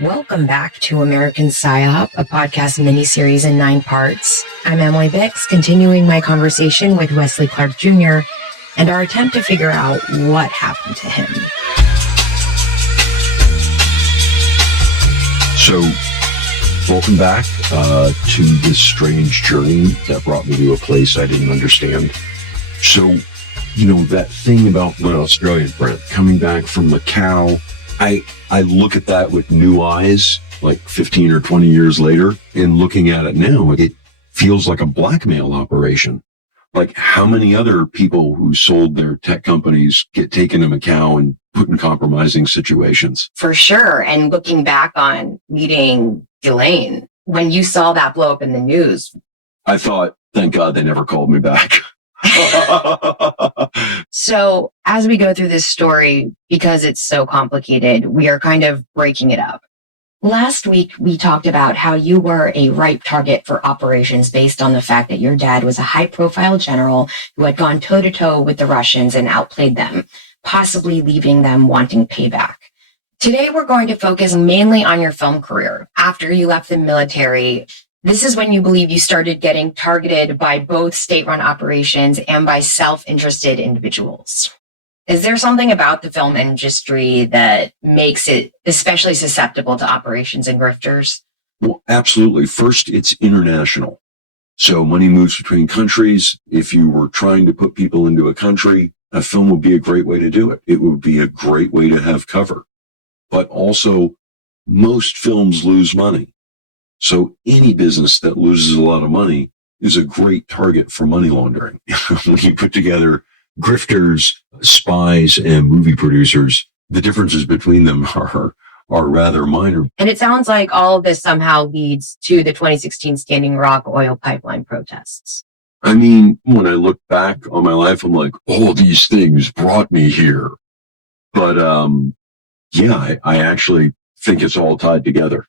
Welcome back to American Psyop, a podcast miniseries in 9 parts. I'm Emily Bix, continuing my conversation with Wesley Clark Jr. and our attempt to figure out what happened to him. So, welcome back to this strange journey that brought me to a place I didn't understand. So, that thing about my Australian friend coming back from Macau, I look at that with new eyes, like 15 or 20 years later, and looking at it now, it feels like a blackmail operation. Like, how many other people who sold their tech companies get taken to Macau and put in compromising situations? For sure. And looking back on meeting Ghislaine, when you saw that blow up in the news, I thought, thank God they never called me back. So as we go through this story, because it's so complicated, we are kind of breaking it up. Last week, we talked about how you were a ripe target for operations based on the fact that your dad was a high-profile general who had gone toe-to-toe with the Russians and outplayed them, possibly leaving them wanting payback. Today, we're going to focus mainly on your film career. After you left the military, this is when you believe you started getting targeted by both state-run operations and by self-interested individuals. Is there something about the film industry that makes it especially susceptible to operations and grifters? Well, absolutely. First, it's international. So money moves between countries. If you were trying to put people into a country, a film would be a great way to do it. It would be a great way to have cover. But also, most films lose money. So any business that loses a lot of money is a great target for money laundering. When you put together grifters, spies, and movie producers, the differences between them are rather minor. And it sounds like all of this somehow leads to the 2016 Standing Rock oil pipeline protests. I mean, when I look back on my life, I'm like, all these things brought me here. But I actually think it's all tied together.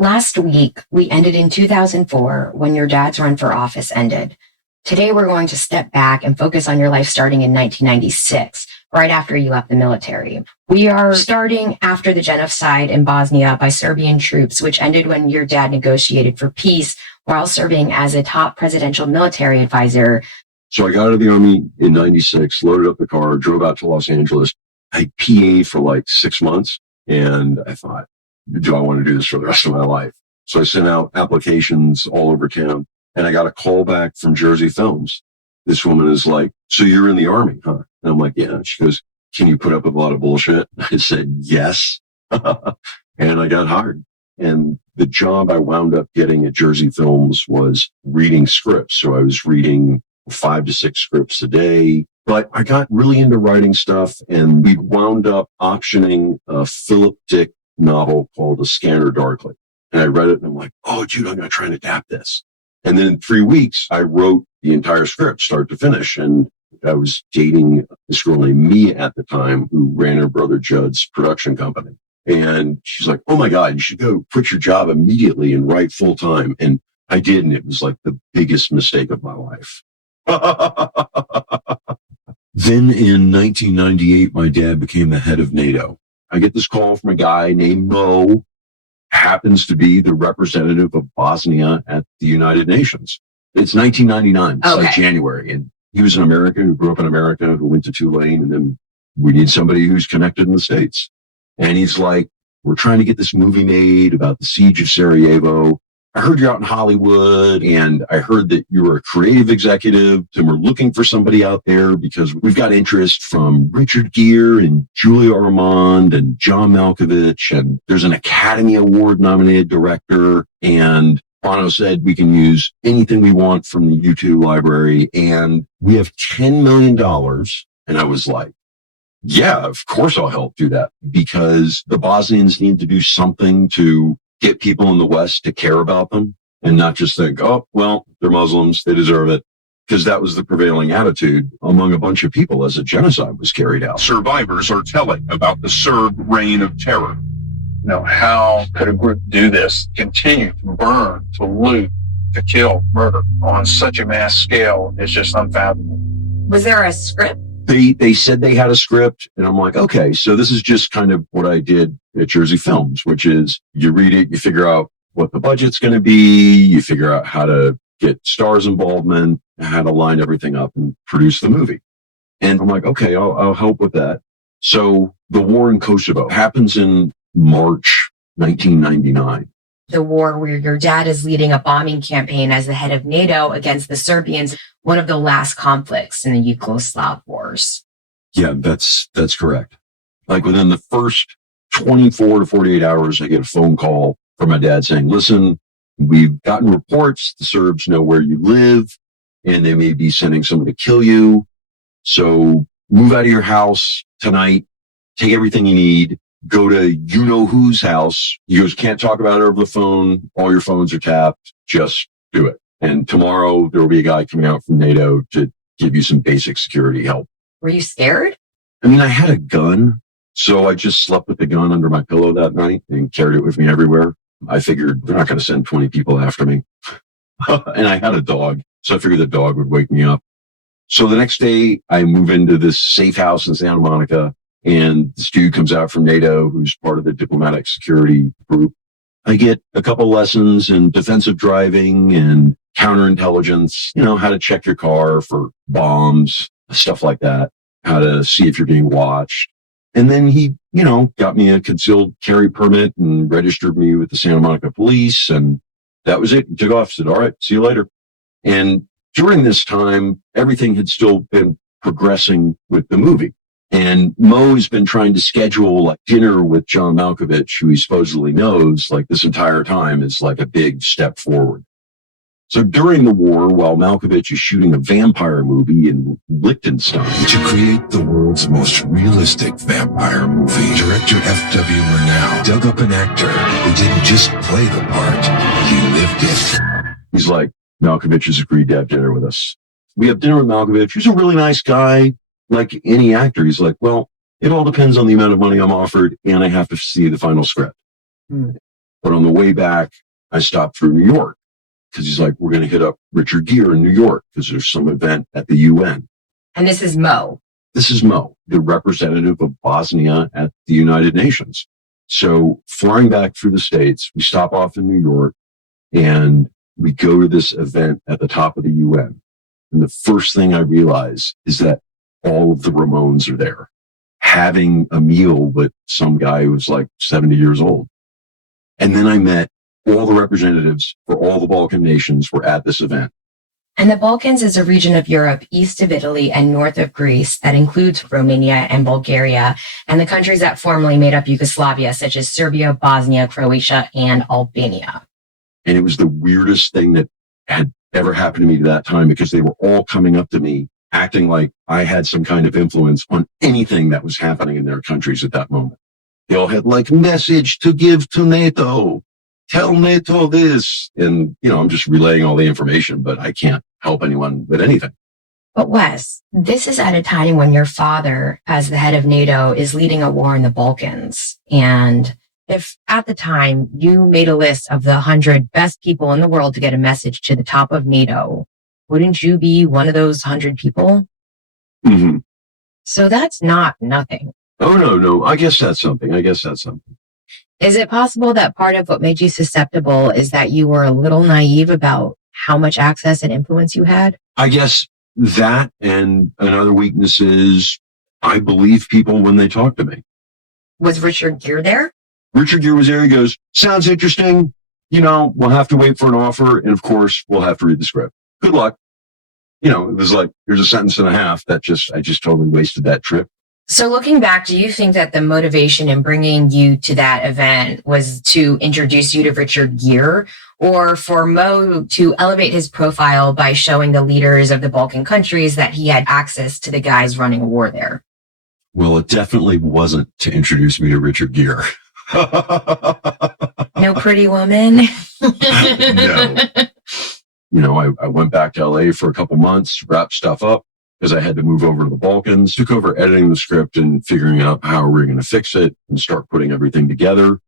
Last week, we ended in 2004 when your dad's run for office ended. Today, we're going to step back and focus on your life starting in 1996, right after you left the military. We are starting after the genocide in Bosnia by Serbian troops, which ended when your dad negotiated for peace while serving as a top presidential military advisor. So I got out of the Army in 96, loaded up the car, drove out to Los Angeles. I PA'd for like 6 months, and I thought, do I want to do this for the rest of my life? So I sent out applications all over town, and I got a call back from Jersey Films. This woman is like, so you're in the Army, huh? And I'm like, yeah. She goes, can you put up with a lot of bullshit? I said, yes. And I got hired. And the job I wound up getting at Jersey Films was reading scripts. So I was reading 5 to 6 scripts a day. But I got really into writing stuff, and we wound up optioning a Philip Dick novel called A Scanner Darkly. And I read it and I'm like, oh, dude, I'm going to try and adapt this. And then in 3 weeks, I wrote the entire script, start to finish. And I was dating this girl named Mia at the time, who ran her brother Judd's production company. And she's like, oh my God, you should go quit your job immediately and write full time. And I did. And it was like the biggest mistake of my life. Then in 1998, my dad became the head of NATO. I get this call from a guy named Mo, happens to be the representative of Bosnia at the United Nations. It's 1999, it's like January. And he was an American who grew up in America, who went to Tulane. And then we need somebody who's connected in the States. And he's like, we're trying to get this movie made about the siege of Sarajevo. I heard you're out in Hollywood, and I heard that you were a creative executive, and we're looking for somebody out there because we've got interest from Richard Gere and Julia Ormond and John Malkovich, and there's an Academy Award nominated director. And Bono said we can use anything we want from the YouTube library, and we have $10 million. And I was like, yeah, of course I'll help do that, because the Bosnians need to do something to get people in the West to care about them and not just think, oh, well, they're Muslims, they deserve it. Because that was the prevailing attitude among a bunch of people as a genocide was carried out. Survivors are telling about the Serb reign of terror. How could a group do this, continue to burn, to loot, to kill, murder on such a mass scale? It's just unfathomable. Was there a script? They said they had a script, and I'm like, okay, so this is just kind of what I did at Jersey Films, which is you read it, you figure out what the budget's going to be, you figure out how to get stars involvement, how to line everything up and produce the movie. And I'm like, okay, I'll help with that. So the war in Kosovo happens in March 1999. The war where your dad is leading a bombing campaign as the head of NATO against the Serbians, one of the last conflicts in the Yugoslav wars. Yeah, that's correct. Like within the first 24 to 48 hours, I get a phone call from my dad saying, listen, we've gotten reports. The Serbs know where you live and they may be sending someone to kill you. So move out of your house tonight, take everything you need, go to you know whose house. You guys can't talk about it over the phone. All your phones are tapped. Just do it. And tomorrow there will be a guy coming out from NATO to give you some basic security help. Were you scared? I mean, I had a gun, so I just slept with the gun under my pillow that night and carried it with me everywhere. I figured they're not going to send 20 people after me. And I had a dog, so I figured the dog would wake me up. So the next day, I move into this safe house in Santa Monica, and this dude comes out from NATO, who's part of the diplomatic security group. I get a couple lessons in defensive driving and counterintelligence, how to check your car for bombs, stuff like that, how to see if you're being watched. And then he, got me a concealed carry permit and registered me with the Santa Monica police. And that was it. He took off, said, all right, see you later. And during this time, everything had still been progressing with the movie. And Mo's been trying to schedule dinner with John Malkovich, who he supposedly knows, this entire time is a big step forward. So during the war, while Malkovich is shooting a vampire movie in Liechtenstein. To create the world's most realistic vampire movie, director F.W. Murnau dug up an actor who didn't just play the part, he lived it. He's like, Malkovich has agreed to have dinner with us. We have dinner with Malkovich, who's a really nice guy, like any actor. He's like, well, it all depends on the amount of money I'm offered, and I have to see the final script. But on the way back, I stopped through New York. Because he's like, we're going to hit up Richard Gere in New York because there's some event at the UN. And this is Mo. This is Mo, the representative of Bosnia at the United Nations. So flying back through the States, we stop off in New York and we go to this event at the top of the UN. And the first thing I realize is that all of the Ramones are there having a meal with some guy who's 70 years old. And then I met all the representatives for all the Balkan nations were at this event. And the Balkans is a region of Europe east of Italy and north of Greece that includes Romania and Bulgaria and the countries that formerly made up Yugoslavia, such as Serbia, Bosnia, Croatia, and Albania. And it was the weirdest thing that had ever happened to me at that time because they were all coming up to me, acting like I had some kind of influence on anything that was happening in their countries at that moment. They all had message to give to NATO. Tell NATO this. And, I'm just relaying all the information, but I can't help anyone with anything. But Wes, this is at a time when your father, as the head of NATO, is leading a war in the Balkans. And if at the time you made a list of the 100 best people in the world to get a message to the top of NATO, wouldn't you be one of those 100 people? Mm-hmm. So that's not nothing. Oh, no. I guess that's something. Is it possible that part of what made you susceptible is that you were a little naive about how much access and influence you had? I guess that, and another weakness is I believe people when they talk to me. Was Richard Gere there? Richard Gere was there. He goes, sounds interesting. We'll have to wait for an offer. And of course, we'll have to read the script. Good luck. It was here's a sentence and a half that I just totally wasted that trip. So looking back, do you think that the motivation in bringing you to that event was to introduce you to Richard Gere or for Mo to elevate his profile by showing the leaders of the Balkan countries that he had access to the guys running a war there? Well, it definitely wasn't to introduce me to Richard Gere. No pretty woman? No. I went back to LA for a couple months, wrapped stuff up, because I had to move over to the Balkans, took over editing the script and figuring out how we were going to fix it and start putting everything together.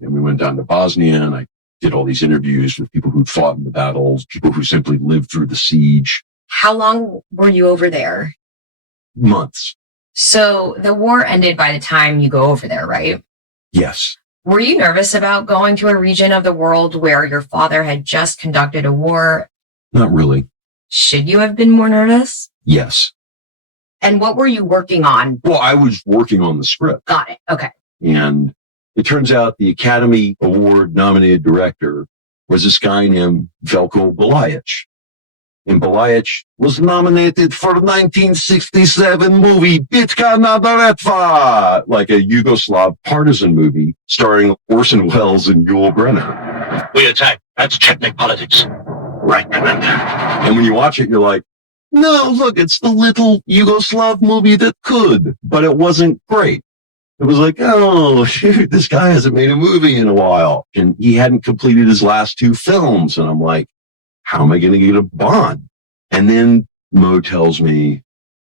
And we went down to Bosnia and I did all these interviews with people who fought in the battles, people who simply lived through the siege. How long were you over there? Months. So the war ended by the time you go over there, right? Yes. Were you nervous about going to a region of the world where your father had just conducted a war? Not really. Should you have been more nervous? Yes. And what were you working on? Well, I was working on the script. Got it. Okay. And it turns out the Academy Award nominated director was this guy named Veljko Balajic. And Balajic was nominated for the 1967 movie Bitka na Neretva, like a Yugoslav partisan movie starring Orson Welles and Yul Brynner. We attack. That's checkmate politics. Right, Commander. And when you watch it, you're like, no, look, it's the little Yugoslav movie that could, but it wasn't great. It was like, oh, shoot, this guy hasn't made a movie in a while. And he hadn't completed his last 2 films. And I'm like, how am I going to get a bond? And then Mo tells me,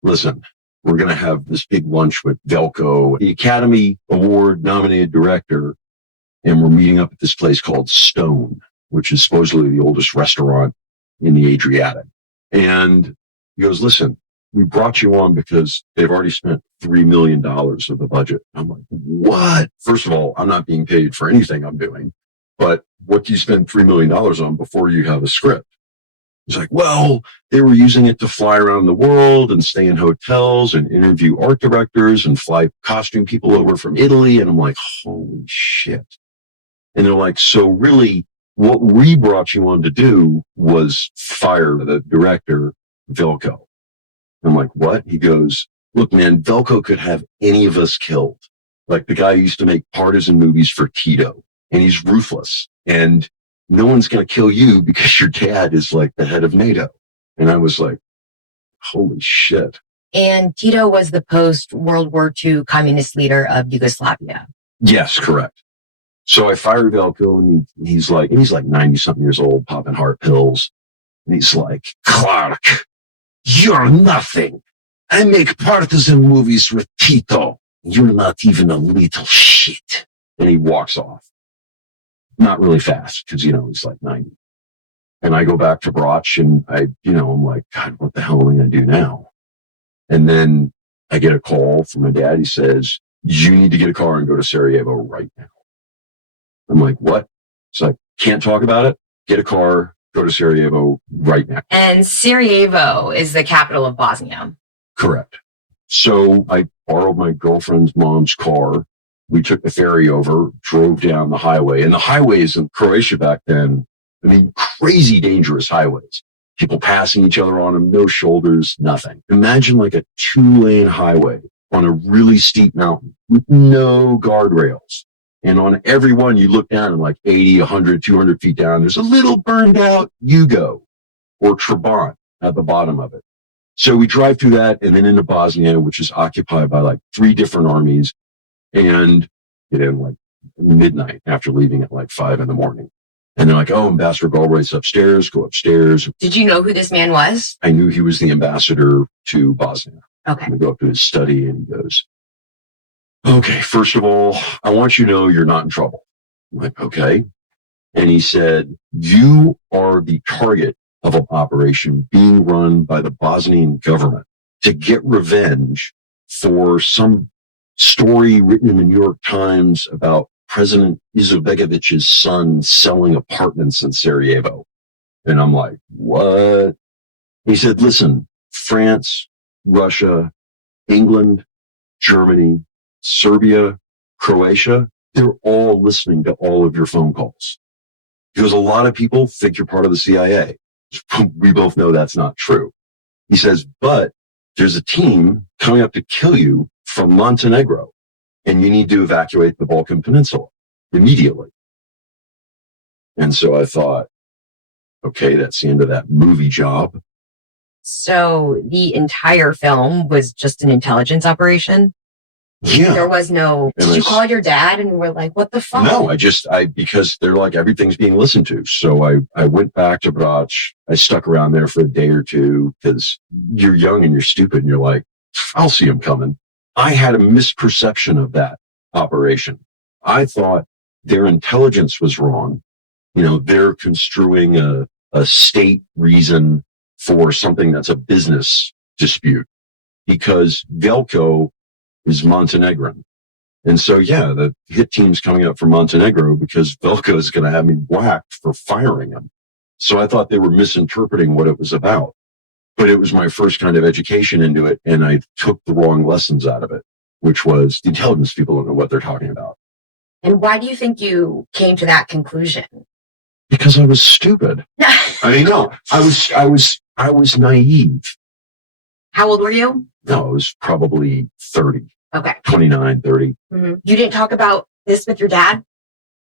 listen, we're going to have this big lunch with Veljko, the Academy Award nominated director. And we're meeting up at this place called Stone, which is supposedly the oldest restaurant in the Adriatic. And he goes, listen, we brought you on because they've already spent $3 million of the budget. I'm like, what? First of all, I'm not being paid for anything I'm doing, but what do you spend $3 million on before you have a script? He's like, well, they were using it to fly around the world and stay in hotels and interview art directors and fly costume people over from Italy. And I'm like, holy shit. And they're like, so really what we brought you on to do was fire the director, Veljko. I'm like, what? He goes, look, man, Veljko could have any of us killed. Like the guy who used to make partisan movies for Tito, and he's ruthless. And no one's going to kill you because your dad is like the head of NATO. And I was like, holy shit. And Tito was the post-World War II communist leader of Yugoslavia. Yes, correct. So I fired Veljko, and he's like 90-something years old, popping heart pills. And he's like, Clark, you're nothing. I make partisan movies with Tito. You're not even a little shit. And he walks off. Not really fast, because, he's like 90. And I go back to Broch, and I'm like, God, what the hell am I going to do now? And then I get a call from my dad. He says, you need to get a car and go to Sarajevo right now. I'm like, what? He's like, can't talk about it. Get a car, go to Sarajevo right now. And Sarajevo is the capital of Bosnia. Correct. So I borrowed my girlfriend's mom's car. We took the ferry over, drove down the highway. And the highways in Croatia back then, crazy dangerous highways. People passing each other on them, no shoulders, nothing. Imagine like a 2-lane highway on a really steep mountain with no guardrails. And on every one, you look down and like 80, 100, 200 feet down, there's a little burned out Yugo or Trabant at the bottom of it. So we drive through that and then into Bosnia, which is occupied by like 3 different armies, and get in like midnight after leaving at like 5 a.m. And they're like, oh, Ambassador Galbraith's upstairs, go upstairs. Did you know who this man was? I knew he was the ambassador to Bosnia. Okay. I go up to his study and he goes, okay, first of all, I want you to know you're not in trouble. I'm like, okay. And he said, you are the target of an operation being run by the Bosnian government to get revenge for some story written in the New York Times about President Izetbegovich's son selling apartments in Sarajevo. And I'm like, what? He said, listen, France, Russia, England, Germany, Serbia, Croatia, they're all listening to all of your phone calls. Because a lot of people think you're part of the CIA. We both know that's not true. He says, but there's a team coming up to kill you from Montenegro, and you need to evacuate the Balkan Peninsula immediately. And so I thought, okay, that's the end of that movie job. So the entire film was just an intelligence operation? Yeah. There was no, did you call your dad and we're like, what the fuck? No, because they're like, everything's being listened to. So I went back to Broch. I stuck around there for a day or two because you're young and you're stupid and you're like, I'll see him coming. I had a misperception of that operation. I thought their intelligence was wrong. They're construing a state reason for something that's a business dispute because Veljko is Montenegrin. And so, yeah, the hit team's coming up from Montenegro because Velko is going to have me whacked for firing him. So I thought they were misinterpreting what it was about. But it was my first kind of education into it, and I took the wrong lessons out of it, which was the intelligence people don't know what they're talking about. And why do you think you came to that conclusion? Because I was stupid. I mean, no, I was naive. How old were you? No, I was probably 30. Okay. 29, 30. Mm-hmm. You didn't talk about this with your dad?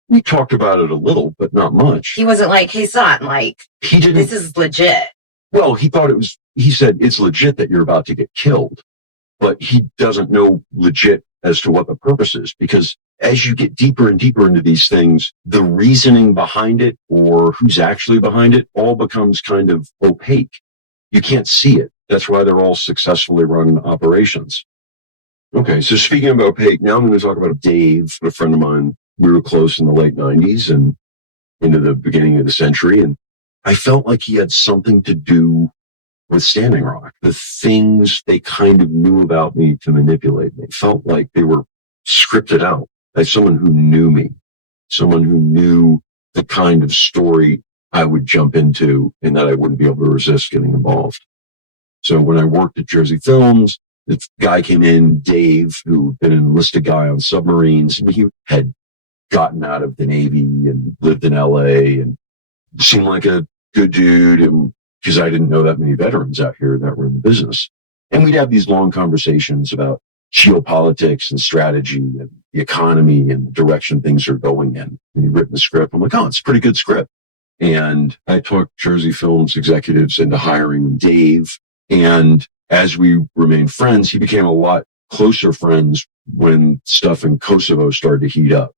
We talked about it a little, but not much. He wasn't like, hey, son, like, he didn't. This is legit. Well, he said, it's legit that you're about to get killed, but he doesn't know legit as to what the purpose is, because as you get deeper and deeper into these things, the reasoning behind it or who's actually behind it all becomes kind of opaque. You can't see it. That's why they're all successfully run operations. Okay, so speaking of opaque, now I'm going to talk about Dave, a friend of mine. We were close in the late 90s and into the beginning of the century, and I felt like he had something to do with Standing Rock. The things they kind of knew about me to manipulate me felt like they were scripted out by someone who knew me, someone who knew the kind of story I would jump into and that I wouldn't be able to resist getting involved. So when I worked at Jersey Films, this guy came in, Dave, who'd been an enlisted guy on submarines. He had gotten out of the Navy and lived in LA and seemed like a good dude. And because I didn't know that many veterans out here that were in the business. And we'd have these long conversations about geopolitics and strategy and the economy and the direction things are going in. And he'd written the script. I'm like, oh, it's a pretty good script. And I talked Jersey Films executives into hiring Dave. And as we remained friends, he became a lot closer friends when stuff in Kosovo started to heat up.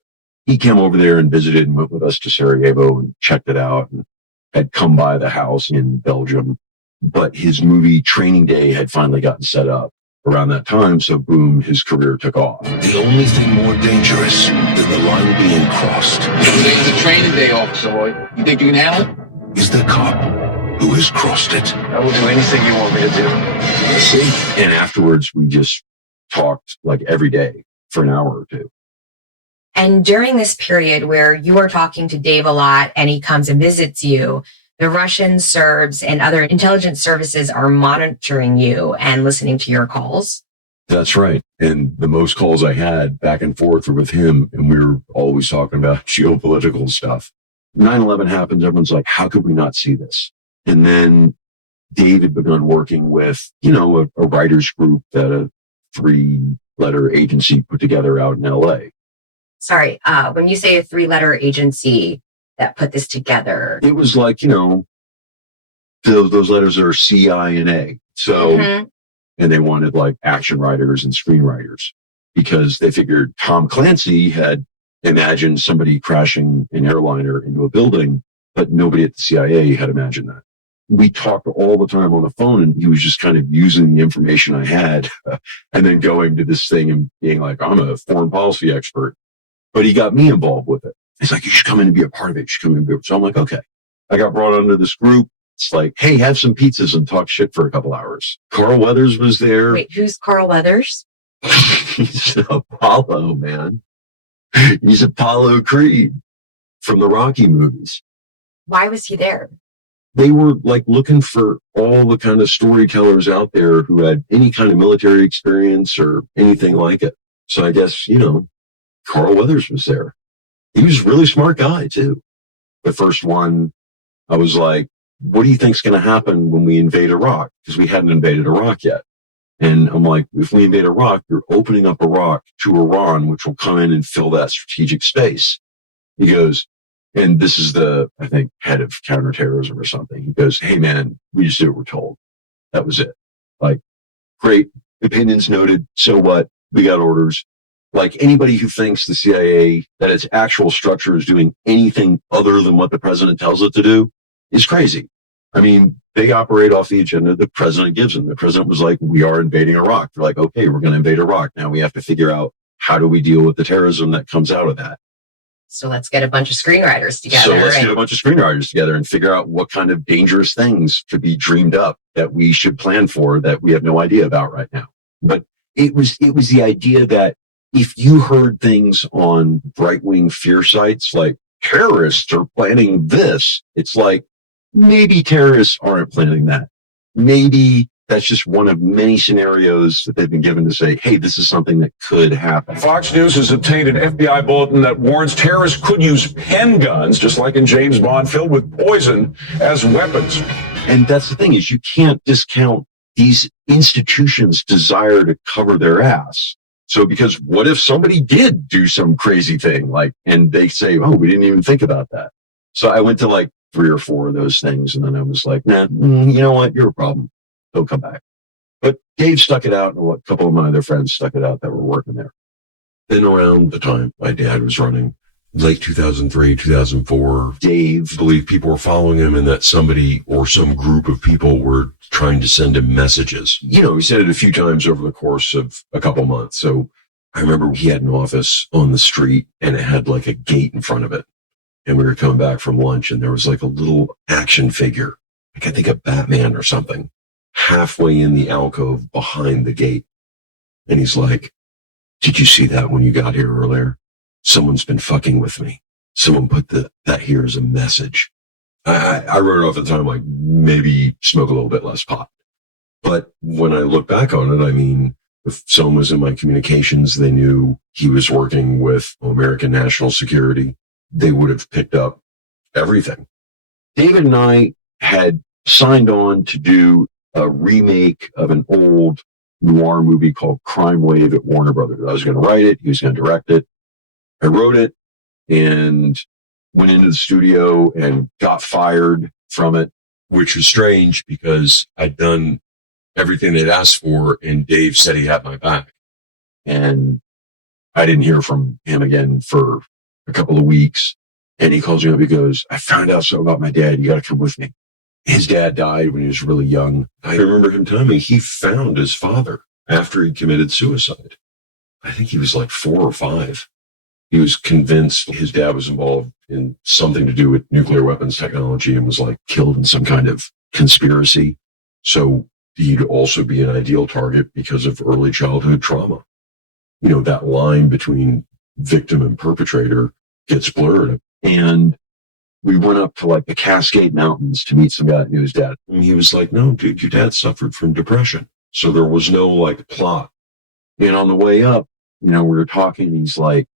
He came over there and visited and went with us to Sarajevo and checked it out and had come by the house in Belgium. But his movie Training Day had finally gotten set up around that time. So boom, his career took off. The only thing more dangerous than the line being crossed Today's a training day, Officer Lloyd. You think you can handle it? is the cop who has crossed it. I will do anything you want me to do. I see. And afterwards, we just talked like every day for an hour or two. And during this period where you are talking to Dave a lot and he comes and visits you, the Russians, Serbs, and other intelligence services are monitoring you and listening to your calls. That's right. And the most calls I had back and forth were with him, and we were always talking about geopolitical stuff. 9/11 happens. Everyone's like, how could we not see this? And then Dave had begun working with, a writers group that a 3-letter agency put together out in LA. Sorry, when you say a 3-letter agency that put this together. It was like, those letters are C, I, and A. So, and they wanted like action writers and screenwriters because they figured Tom Clancy had imagined somebody crashing an airliner into a building, but nobody at the CIA had imagined that. We talked all the time on the phone, and he was just kind of using the information I had and then going to this thing and being like, I'm a foreign policy expert. But he got me involved with it. He's like, you should come in and be a part of it. You should come in and be a part. So I'm like, okay. I got brought onto this group. It's like, hey, have some pizzas and talk shit for a couple hours. Carl Weathers was there. Wait, who's Carl Weathers? He's Apollo, man. He's Apollo Creed from the Rocky movies. Why was he there? They were like looking for all the kind of storytellers out there who had any kind of military experience or anything like it. So I guess, Carl Weathers was there. He was a really smart guy too. The first one, I was like, what do you think's going to happen when we invade Iraq? Because we hadn't invaded Iraq yet. And I'm like, if we invade Iraq, you're opening up Iraq to Iran, which will come in and fill that strategic space. He goes, and this is the, I think, head of counterterrorism or something. He goes, hey man, we just did what we're told. That was it. Like, great, opinions noted. So what? We got orders. Like anybody who thinks the CIA, that its actual structure is doing anything other than what the president tells it to do is crazy. I mean, they operate off the agenda the president gives them. The president was like, we are invading Iraq. They're like, okay, we're going to invade Iraq. Now we have to figure out how do we deal with the terrorism that comes out of that. So let's get a bunch of screenwriters together. So let's get a bunch of screenwriters together and figure out what kind of dangerous things could be dreamed up that we should plan for that we have no idea about right now. But it was the idea that if you heard things on right-wing fear sites like terrorists are planning this, it's like, maybe terrorists aren't planning that. Maybe that's just one of many scenarios that they've been given to say, hey, this is something that could happen. Fox News has obtained an FBI bulletin that warns terrorists could use pen guns, just like in James Bond, filled with poison as weapons. And that's the thing, is you can't discount these institutions' desire to cover their ass. So because what if somebody did do some crazy thing, like, and they say, oh, we didn't even think about that. So I went to like 3 or 4 of those things, and then I was like, nah, you know what? You're a problem. Don't come back. But Dave stuck it out, and a couple of my other friends stuck it out that were working there. Then around the time my dad was running, late 2003, 2004, Dave believed people were following him and that somebody or some group of people were trying to send him messages. You know, he said it a few times over the course of a couple months. So I remember he had an office on the street and it had like a gate in front of it. And we were coming back from lunch and there was like a little action figure, like I think a Batman or something, halfway in the alcove behind the gate. And he's like, did you see that when you got here earlier? Someone's been fucking with me. Someone put that here as a message. I wrote it off at the time, like maybe smoke a little bit less pot. But when I look back on it, I mean, if someone was in my communications, they knew he was working with American National Security. They would have picked up everything. David and I had signed on to do a remake of an old noir movie called Crime Wave at Warner Brothers. I was going to write it. He was going to direct it. I wrote it and went into the studio and got fired from it. Which was strange because I'd done everything they'd asked for and Dave said he had my back. And I didn't hear from him again for a couple of weeks. And he calls me up. He goes, I found out something about my dad. You got to come with me. His dad died when he was really young. I remember him telling me he found his father after he committed suicide. I think he was like 4 or 5. He was convinced his dad was involved in something to do with nuclear weapons technology and was like killed in some kind of conspiracy. So he'd also be an ideal target because of early childhood trauma. You know, that line between victim and perpetrator gets blurred. And we went up to like the Cascade Mountains to meet some guy who knew his dad. And he was like, no, dude, your dad suffered from depression. So there was no like plot. And on the way up, you know, we were talking and he's like,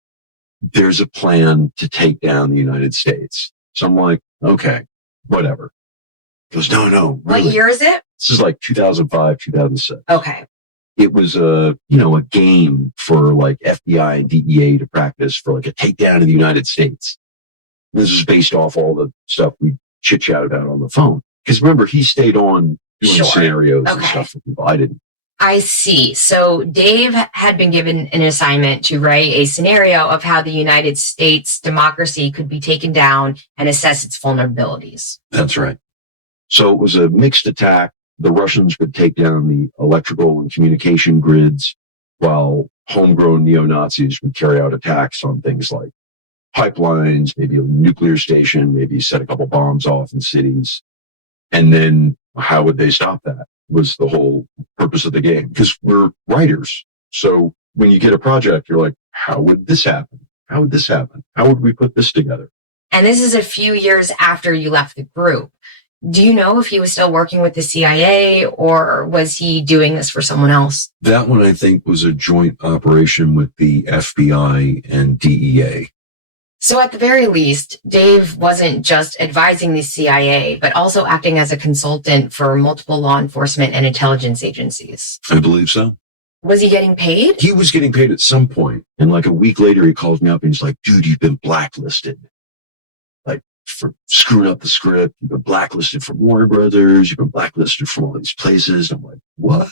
there's a plan to take down the United States. So I'm like, okay, whatever. He goes, no, really. What year is it? This is like 2005, 2006. Okay. It was a game for like FBI and DEA to practice for like a takedown of the United States. This is based off all the stuff we chit chat about on the phone. Because remember, he stayed on doing scenarios and stuff for people. I didn't. I see. So Dave had been given an assignment to write a scenario of how the United States democracy could be taken down and assess its vulnerabilities. That's right. So it was a mixed attack. The Russians would take down the electrical and communication grids, while homegrown neo-Nazis would carry out attacks on things like pipelines, maybe a nuclear station, maybe set a couple bombs off in cities. And then how would they stop that was the whole purpose of the game, because we're writers. So when you get a project, you're like, how would this happen? How would this happen? How would we put this together? And this is a few years after you left the group. Do you know if he was still working with the CIA or was he doing this for someone else? That one, I think, was a joint operation with the FBI and DEA. So at the very least, Dave wasn't just advising the CIA, but also acting as a consultant for multiple law enforcement and intelligence agencies. I believe so. Was he getting paid? He was getting paid at some point. And like a week later, he calls me up and he's like, dude, you've been blacklisted. Like for screwing up the script. You've been blacklisted from Warner Brothers. You've been blacklisted from all these places. I'm like, what?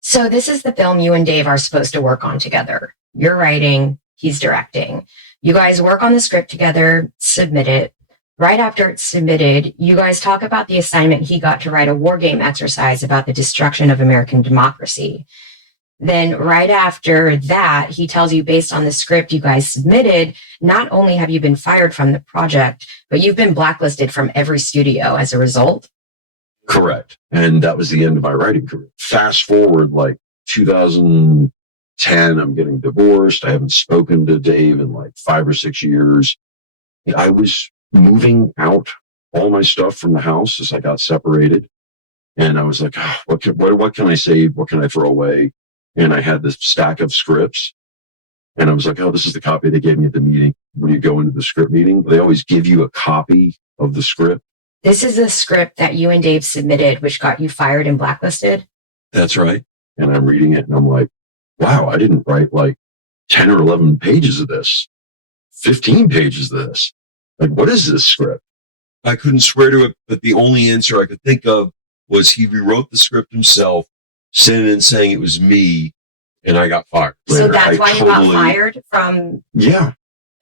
So this is the film you and Dave are supposed to work on together. You're writing, he's directing. You guys work on the script together, submit it. Right after it's submitted, you guys talk about the assignment he got to write a war game exercise about the destruction of American democracy. Then right after that, he tells you based on the script you guys submitted, not only have you been fired from the project, but you've been blacklisted from every studio as a result. Correct. And that was the end of my writing career. Fast forward like 2010, 10, I'm getting divorced. I haven't spoken to Dave in like 5 or 6 years. I was moving out all my stuff from the house as I got separated. And I was like, oh, what can I save? What can I throw away? And I had this stack of scripts. And I was like, oh, this is the copy they gave me at the meeting. When you go into the script meeting, they always give you a copy of the script. This is a script that you and Dave submitted, which got you fired and blacklisted. That's right. And I'm reading it and I'm like, wow, I didn't write like 10 or 11 pages of this, 15 pages of this. Like, what is this script? I couldn't swear to it, but the only answer I could think of was he rewrote the script himself, sent it in saying it was me, and I got fired. So Later, that's why you got totally- fired from... Yeah,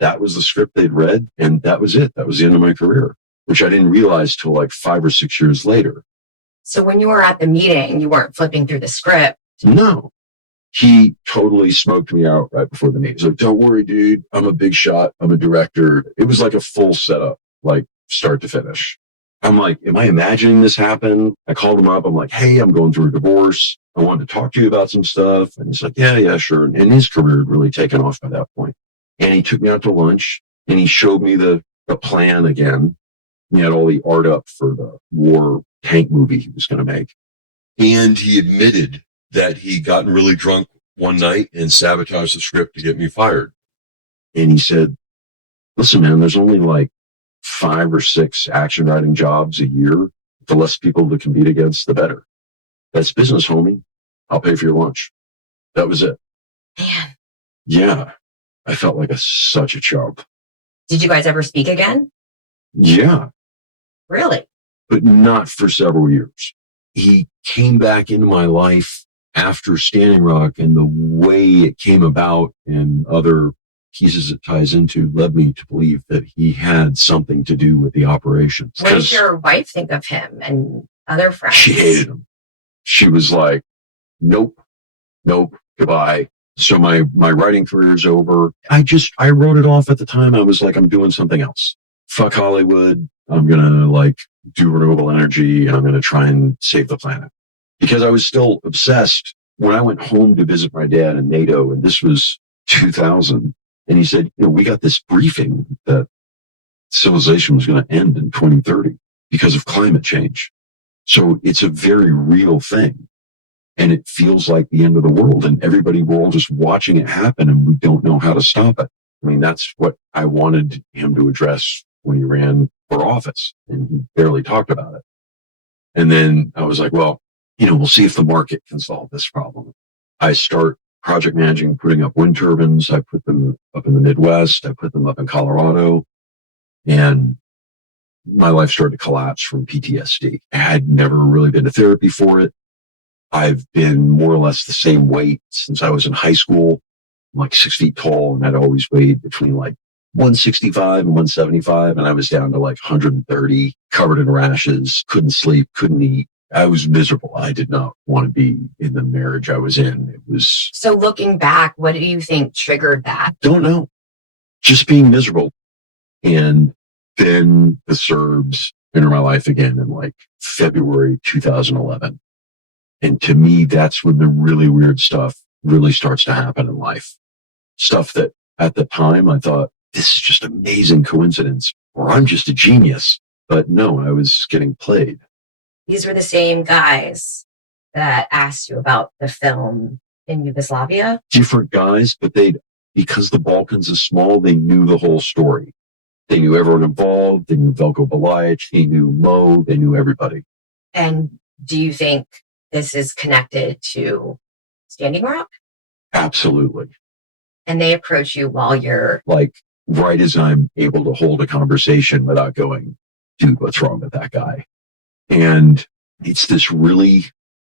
that was the script they'd read, and that was it. That was the end of my career, which I didn't realize till like 5 or 6 years later. So when you were at the meeting, you weren't flipping through the script. No, he totally smoked me out right before the meeting. He's like, don't worry, dude. I'm a big shot. I'm a director. It was like a full setup, like start to finish. I'm like, am I imagining this happen? I called him up. I'm like, hey, I'm going through a divorce. I wanted to talk to you about some stuff. And he's like, yeah, sure. And his career had really taken off by that point. And he took me out to lunch and he showed me the plan again. He had all the art up for the war tank movie he was going to make. And he admitted that he'd gotten really drunk one night and sabotaged the script to get me fired. And he said, listen, man, there's only like 5 or 6 action writing jobs a year. The less people to compete against, the better. That's business, homie. I'll pay for your lunch. That was it. Man, Yeah. I felt like such a chump. did you guys ever speak again? Yeah. Really? But not for several years. He came back into my life after Standing Rock, and the way it came about and other pieces it ties into led me to believe that he had something to do with the operations. What did 'Cause your wife think of him and other friends? she hated him. She was like, nope, goodbye. So my writing career is over. I wrote it off at the time. I was like, I'm doing something else. Fuck Hollywood. I'm going to like do renewable energy and I'm going to try and save the planet. Because I was still obsessed when I went home to visit my dad in NATO, and this was 2000. And he said, we got this briefing that civilization was going to end in 2030 because of climate change. So it's a very real thing. And it feels like the end of the world, and we're all just watching it happen and we don't know how to stop it. I mean, that's what I wanted him to address when he ran for office, and he barely talked about it. And then I was like, well, we'll see if the market can solve this problem. I start project managing, putting up wind turbines. I put them up in the Midwest. I put them up in Colorado, and my life started to collapse from PTSD. I had never really been to therapy for it. I've been more or less the same weight since I was in high school. I'm like 6 feet tall, and I'd always weighed between like 165 and 175. And I was down to like 130, covered in rashes, couldn't sleep, couldn't eat. I was miserable. I did not want to be in the marriage I was in. It was... So looking back, what do you think triggered that? Don't know. Just being miserable. And then the Serbs enter my life again in like February 2011. And to me, that's when the really weird stuff really starts to happen in life. Stuff that at the time I thought, this is just amazing coincidence, or I'm just a genius. But no, I was getting played. These were the same guys that asked you about the film in Yugoslavia? Different guys, but because the Balkans is small, they knew the whole story. They knew everyone involved. They knew Veljko Balajic. They knew Mo. They knew everybody. And do you think this is connected to Standing Rock? Absolutely. And they approach you while you're... Like, right as I'm able to hold a conversation without going, dude, what's wrong with that guy? And it's this really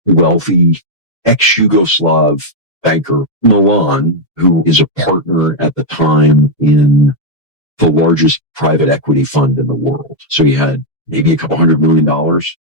wealthy ex-Yugoslav banker, Milan, who is a partner at the time in the largest private equity fund in the world. So he had maybe a couple $100 million,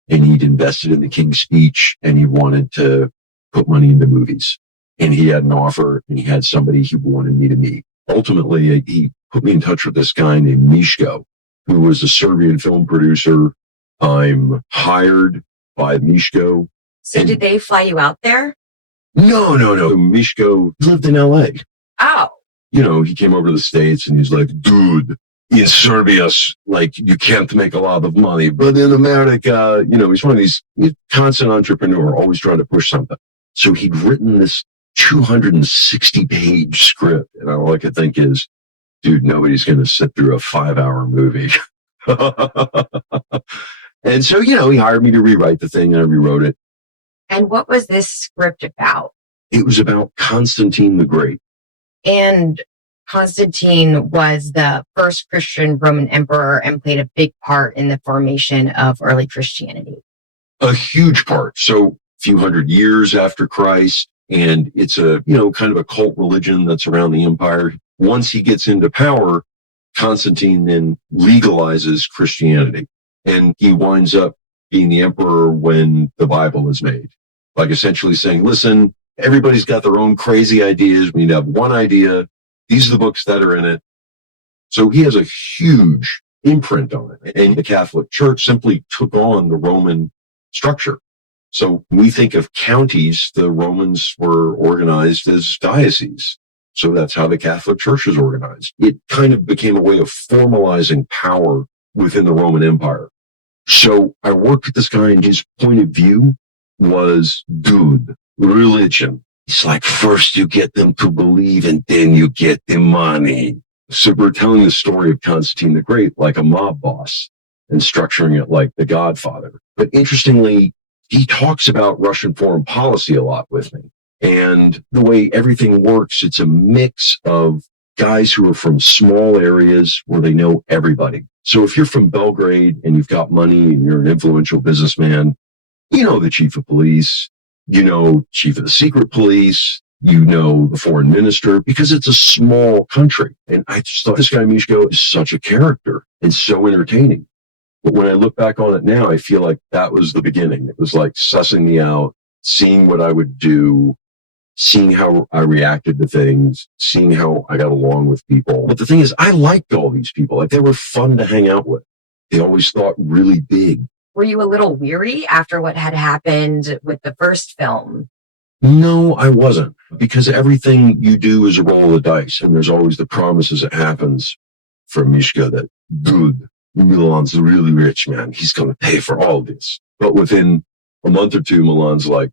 and he'd invested in the King's Speech, and he wanted to put money into movies. And he had an offer, and he had somebody he wanted me to meet. Ultimately, he put me in touch with this guy named Miško, who was a Serbian film producer. I'm hired by Miško. So did they fly you out there? No. Mishko lived in LA. Oh, He came over to the States and he's like, dude, in Serbia, like, you can't make a lot of money. But in America, he's one of these constant entrepreneur, always trying to push something. So he'd written this 260-page script. And all I could think is, dude, nobody's going to sit through a 5-hour movie. And so, he hired me to rewrite the thing, and I rewrote it. and what was this script about? It was about Constantine the Great. And Constantine was the first Christian Roman emperor and played a big part in the formation of early Christianity. A huge part. So a few hundred years after Christ, and it's a, kind of a cult religion that's around the empire. Once he gets into power, Constantine then legalizes Christianity, and he winds up being the emperor when the Bible is made. Like essentially saying, listen, everybody's got their own crazy ideas. We need to have one idea. These are the books that are in it. So he has a huge imprint on it. And the Catholic Church simply took on the Roman structure. So when we think of counties, the Romans were organized as dioceses. So that's how the Catholic Church is organized. It kind of became a way of formalizing power within the Roman Empire. So I worked with this guy, and his point of view was, dude, religion. It's like, first you get them to believe and then you get the money. So we're telling the story of Constantine the Great like a mob boss and structuring it like The Godfather. But interestingly, he talks about Russian foreign policy a lot with me. And the way everything works, it's a mix of guys who are from small areas where they know everybody. So if you're from Belgrade and you've got money and you're an influential businessman, you know the chief of police, you know chief of the secret police, you know the foreign minister, because it's a small country. And I just thought this guy Mishko is such a character and so entertaining. But when I look back on it now, I feel like that was the beginning. It was like sussing me out, seeing what I would do, seeing how I reacted to things, seeing how I got along with people. But the thing is, I liked all these people. Like, they were fun to hang out with. They always thought really big. Were you a little weary after what had happened with the first film? No, I wasn't, because everything you do is a roll of the dice, and there's always the promise as it happens from Mishka that, dude, Milan's really rich, man. He's going to pay for all this. But within a month or two, Milan's like,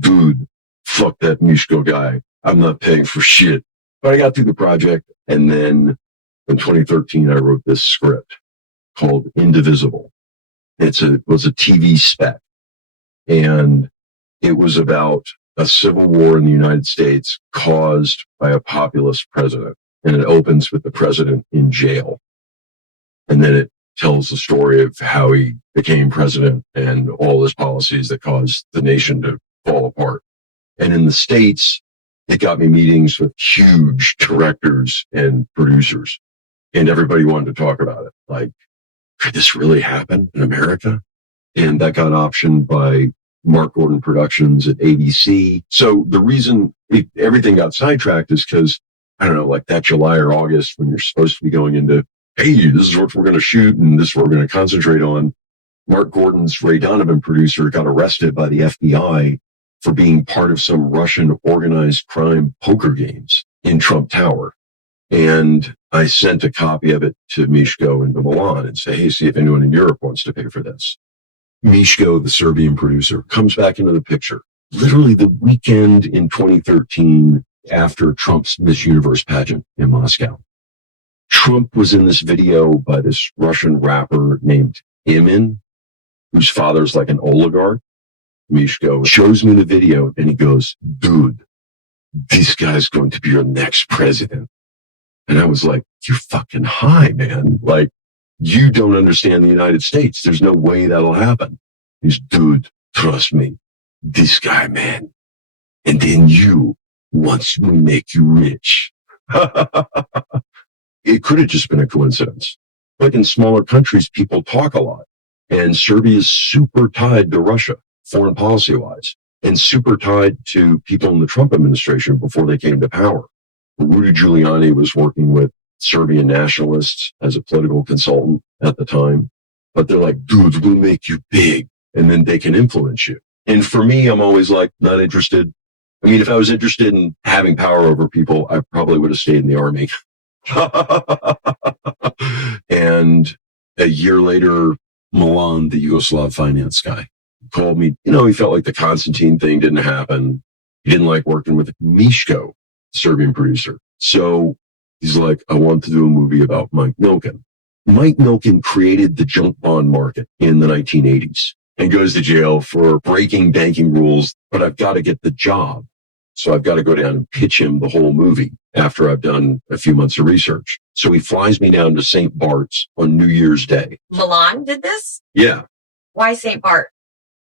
dude, fuck that Mishko guy. I'm not paying for shit. But I got through the project, and then in 2013, I wrote this script called Indivisible. It was a TV spec, and it was about a civil war in the United States caused by a populist president. And it opens with the president in jail. And then it tells the story of how he became president and all his policies that caused the nation to fall apart. And in the States, it got me meetings with huge directors and producers, and everybody wanted to talk about it. Like, could this really happen in America? And that got optioned by Mark Gordon Productions at ABC. So the reason everything got sidetracked is because, I don't know, like that July or August when you're supposed to be going into, hey, this is what we're going to shoot and this is what we're going to concentrate on. Mark Gordon's Ray Donovan producer got arrested by the FBI for being part of some Russian organized crime poker games in Trump Tower. And I sent a copy of it to Mishko and to Milan and say, hey, see if anyone in Europe wants to pay for this. Mishko, the Serbian producer, comes back into the picture. Literally the weekend in 2013 after Trump's Miss Universe pageant in Moscow. Trump was in this video by this Russian rapper named Imin, whose father's like an oligarch. Mishko shows me the video and he goes, dude, this guy's going to be your next president. And I was like, you're fucking high, man. Like, you don't understand the United States. There's no way that'll happen. He's, dude, trust me, this guy, man. And then you, once we make you rich. It could have just been a coincidence. Like in smaller countries, people talk a lot. And Serbia is super tied to Russia, foreign policy wise, and super tied to people in the Trump administration before they came to power. Rudy Giuliani was working with Serbian nationalists as a political consultant at the time. But they're like, dude, we'll make you big, and then they can influence you. And for me, I'm always like, not interested. I mean, if I was interested in having power over people, I probably would have stayed in the army. And a year later, Milan, the Yugoslav finance guy, called me. He felt like the Constantine thing didn't happen. He didn't like working with Mishko, Serbian producer. So he's like, I want to do a movie about Mike Milken. Mike Milken created the junk bond market in the 1980s and goes to jail for breaking banking rules, but I've got to get the job. So I've got to go down and pitch him the whole movie after I've done a few months of research. So he flies me down to St. Bart's on New Year's Day. Milan did this? Yeah. Why St. Bart?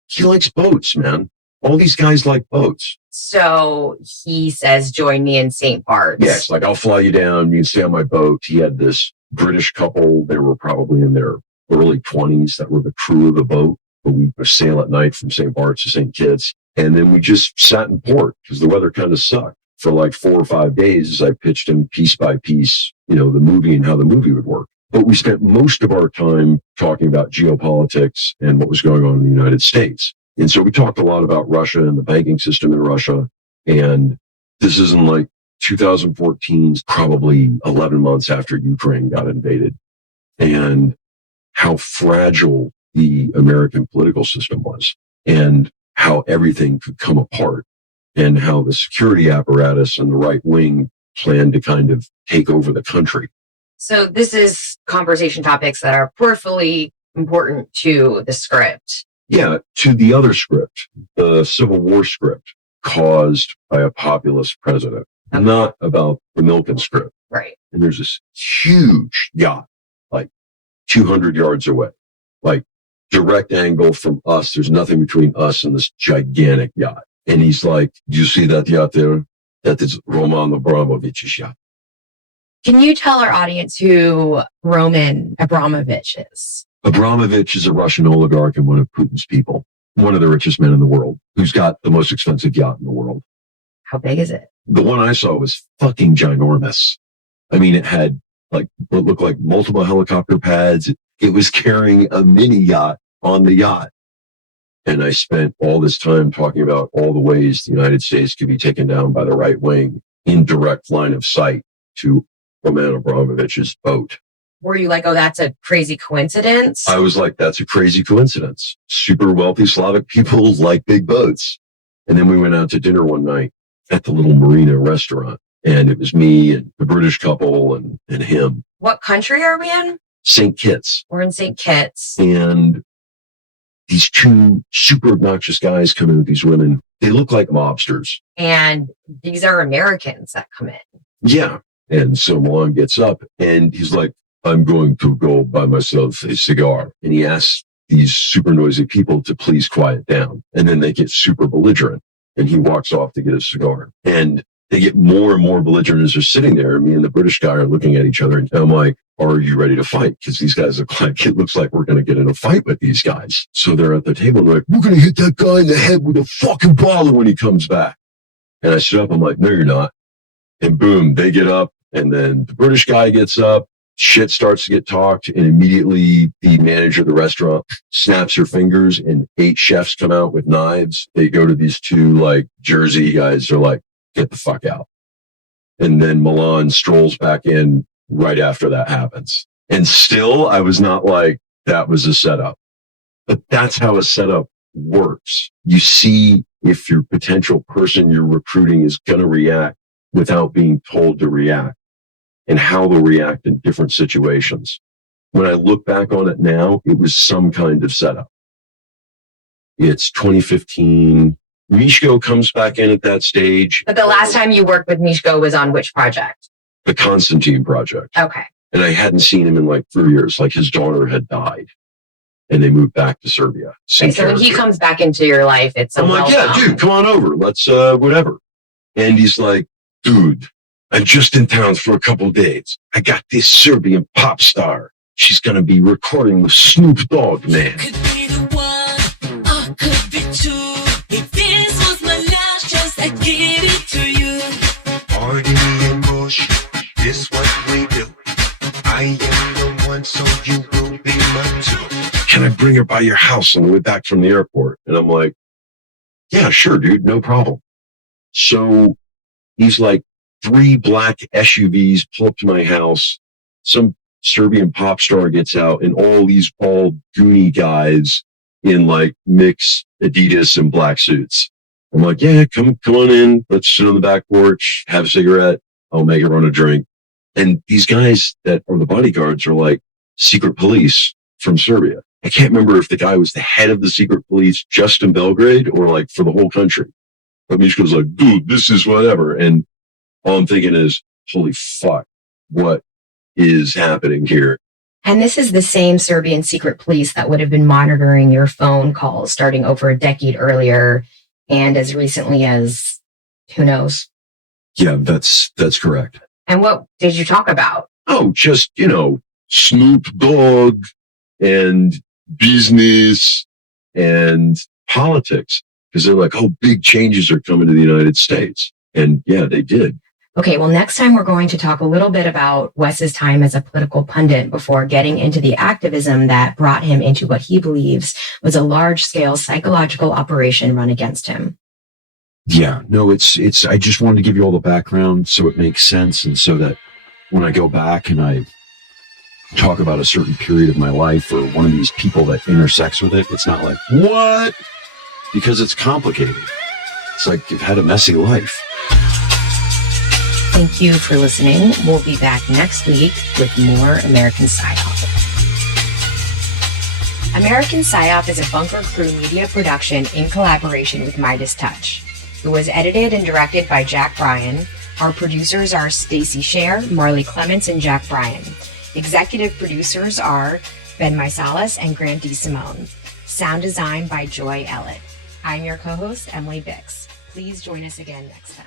He likes boats, man. All these guys like boats. So he says, join me in St. Bart's. Yes, like I'll fly you down. You can stay on my boat. He had this British couple. They were probably in their early 20s that were the crew of the boat. But we would sail at night from St. Bart's to St. Kitts. And then we just sat in port because the weather kind of sucked for like 4 or 5 days as I pitched him piece by piece, the movie and how the movie would work. But we spent most of our time talking about geopolitics and what was going on in the United States. And so we talked a lot about Russia and the banking system in Russia. And this is in like 2014, probably 11 months after Ukraine got invaded, and how fragile the American political system was and how everything could come apart and how the security apparatus and the right wing planned to kind of take over the country. So this is conversation topics that are peripherally important to the script. Yeah, to the other script, the Civil War script caused by a populist president, not about the Milken script. Right. And there's this huge yacht, like 200 yards away, like direct angle from us. There's nothing between us and this gigantic yacht. And he's like, do you see that yacht there? That is Roman Abramovich's yacht. Can you tell our audience who Roman Abramovich is? Abramovich is a Russian oligarch and one of Putin's people, one of the richest men in the world, who's got the most expensive yacht in the world. How big is it? The one I saw was fucking ginormous. I mean, it had like what looked like multiple helicopter pads. It was carrying a mini yacht on the yacht. And I spent all this time talking about all the ways the United States could be taken down by the right wing in direct line of sight to Roman Abramovich's boat. Were you like, oh, that's a crazy coincidence? I was like, that's a crazy coincidence. Super wealthy Slavic people like big boats. And then we went out to dinner one night at the little marina restaurant. And it was me and the British couple and him. What country are we in? St. Kitts. We're in St. Kitts. And these two super obnoxious guys come in with these women. They look like mobsters. And these are Americans that come in. Yeah. And so Milan gets up and he's like, I'm going to go buy myself a cigar. And he asks these super noisy people to please quiet down. And then they get super belligerent. And he walks off to get a cigar. And they get more and more belligerent as they're sitting there. Me and the British guy are looking at each other. And I'm like, are you ready to fight? Because these guys look like, it looks like we're going to get in a fight with these guys. So they're at the table and they're like, we're going to hit that guy in the head with a fucking bottle when he comes back. And I sit up. I'm like, no, you're not. And boom, they get up. And then the British guy gets up. Shit starts to get talked, and immediately the manager of the restaurant snaps her fingers and 8 chefs come out with knives. They go to these 2 like Jersey guys. They're like, get the fuck out. And then Milan strolls back in right after that happens. And still, I was not like, that was a setup. But that's how a setup works. You see if your potential person you're recruiting is going to react without being told to react, and how they'll react in different situations. When I look back on it now, it was some kind of setup. It's 2015. Mishko comes back in at that stage. But the last time you worked with Mishko was on which project? The Constantine project. Okay. And I hadn't seen him in like 3 years. Like his daughter had died. And they moved back to Serbia. Okay, so when he comes back into your life, it's I'm like, yeah, dude, come on over. Let's, whatever. And he's like, dude, I'm just in town for a couple of days. I got this Serbian pop star. She's going to be recording with Snoop Dogg, man. Could be the one, or could be 2. If this was my last chance, I'd give it to you. Party and bush, this what we do. I am the one, so you will be my 2. Can I bring her by your house on the way back from the airport? And I'm like, yeah, sure, dude, no problem. So these like 3 black SUVs pull up to my house. Some Serbian pop star gets out, and all these bald goony guys in like mixed Adidas and black suits. I'm like, yeah, come on in. Let's sit on the back porch, have a cigarette. I'll make everyone a drink. And these guys that are the bodyguards are like secret police from Serbia. I can't remember if the guy was the head of the secret police just in Belgrade or like for the whole country. But Mishka's like, dude, this is whatever. And all I'm thinking is, holy fuck, what is happening here? And this is the same Serbian secret police that would have been monitoring your phone calls starting over a decade earlier and as recently as, who knows? Yeah, that's correct. And what did you talk about? Oh, just, Snoop Dogg and business and politics. Because they're like, oh, big changes are coming to the United States. And yeah, they did. Okay, well, next time we're going to talk a little bit about Wes's time as a political pundit before getting into the activism that brought him into what he believes was a large-scale psychological operation run against him. Yeah, no, it's, I just wanted to give you all the background so it makes sense. And so that when I go back and I talk about a certain period of my life or one of these people that intersects with it, it's not like, what? Because it's complicated. It's like you've had a messy life. Thank you for listening. We'll be back next week with more American Psyop. American Psyop is a Bunker Crew media production in collaboration with Midas Touch. It was edited and directed by Jack Bryan. Our producers are Stacy Scher, Marley Clements, and Jack Bryan. Executive producers are Ben Meisalas and Grant DeSimone. Sound design by Joy Ellett. I'm your co-host, Emily Bix. Please join us again next time.